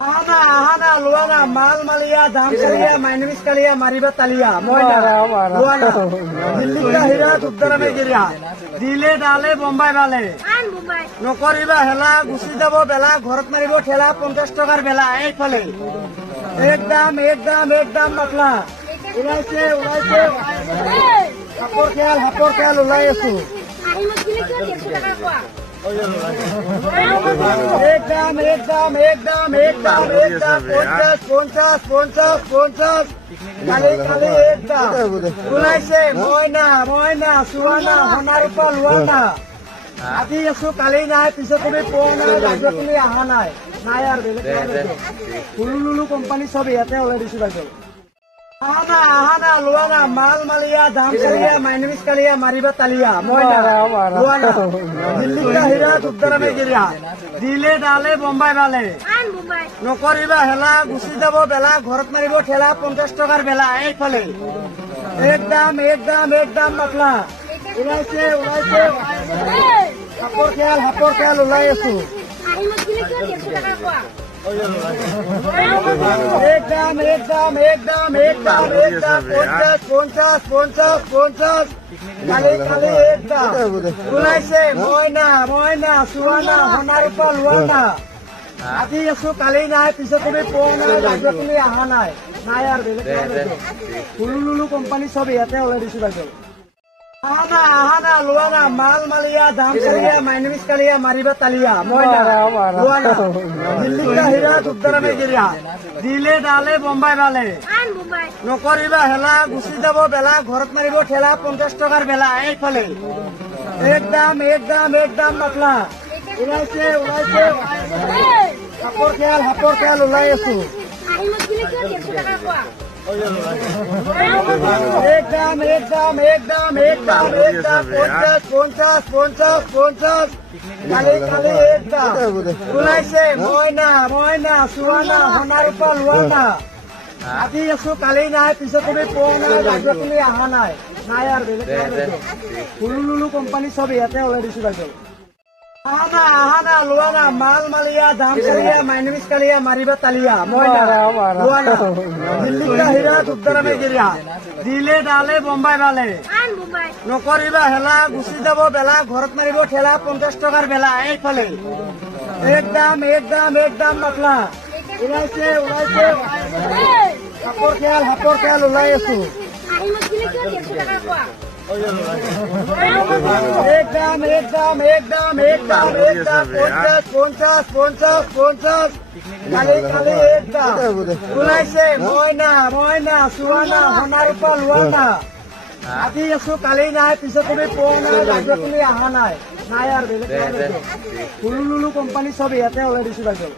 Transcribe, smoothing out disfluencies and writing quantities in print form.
আহানা লোৱানা মাল মালিয়া দাম কালিয়া মাইনমিস কালিয়া মাৰিবা তালিয়া ময়না লোৱানা দিল্লী হিরা উত্তরামে গিরিয়া দিলে ডালে বোম্বাই বালে নকরিবা হেলা গুছি যাব বেলা ঘরত মারিব ঠেলা 50 টাকার বেলা এইফালে একদম মাতলা ওলাইছে হাপর খেয়াল ওলাই আছো একদম 50 খালি একদম ওলাইছে ময়না সুৱানা সোণাৰ ৰূপা লোৱানা আজি আছো কালি নাই পিছত তুমি পোৱা নাই ৰাজ্য তুমি অহা নাই আৰু বেলেগ লুলু কোম্পানী চব ইয়াতে ওলাই দিছো বাইদেউ আহানা লোৱানা মাল মালিয়া দাম কালিয়া মাইনমিস কালিয়া মাৰিবা তালিয়া ময়না লোৱানা দিল্লী হিরা উত্তরামে গিরিয়া দিলে ডালে বোম্বাই বালে নকরিবা হেলা গুছি যাব বেলা ঘরত মারিব ঠেলা 50 টাকার বেলা এইফালে একদম মাতলা ওলাইছে হাপর খেয়াল ওলাই আছো একদম 50 খালি একদম ওলাইছে ময়না সুৱানা সোণাৰ ৰূপা লোৱানা আজি আছো কালি নাই পিছত তুমি পোৱা নাই ৰাজ্য তুমি অহা নাই আৰু বেলেগ লুলু কোম্পানী চব ইয়াতে ওলাই দিছো বাইদেউ আহানা লোৱানা মাল মালিয়া দাম কালিয়া মাইনমিস কালিয়া মাৰিবা তালিয়া ময়না লোৱানা দিল্লী হিরা উত্তরামে গিরিয়া দিলে ডালে বোম্বাই বালে নকরিবা হেলা গুছি যাব বেলা ঘরত মারিব ঠেলা 50 টাকার বেলা এইফালে একদম মাতলা ওলাইছে হাপর খেয়াল ওলাই আছো একদম 50 খালি একদম ওলাইছে ময়না সুৱানা সোণাৰ ৰূপা লোৱানা আজি আছো কালি নাই পিছত তুমি পোৱা নাই ৰাজ্য তুমি অহা নাই আৰু বেলেগ লুলু কোম্পানী চব ইয়াতে ওলাই দিছো বাইদেউ আহানা লোৱানা মাল মালিয়া দাম কালিয়া মাইনমিস কালিয়া মাৰিবা তালিয়া ময়না লোৱানা দিল্লী হিরা উত্তরামে গিরিয়া দিলে ডালে বোম্বাই বালে নকরিবা হেলা গুছি যাব বেলা ঘরত মারিব ঠেলা 50 টাকার বেলা এইফালে একদম মাতলা ওলাইছে হাপর খেয়াল ওলাই আছো একদম 50 খালি একদম ওলাইছে ময়না সুৱানা সোণাৰ ৰূপা লোৱানা আজি আছো কালি নাই পিছত তুমি পোৱা নাই ৰাজ্য তুমি অহা নাই আৰু বেলেগ লুলু কোম্পানী চব ইয়াতে ওলাই দিছো বাইদেউ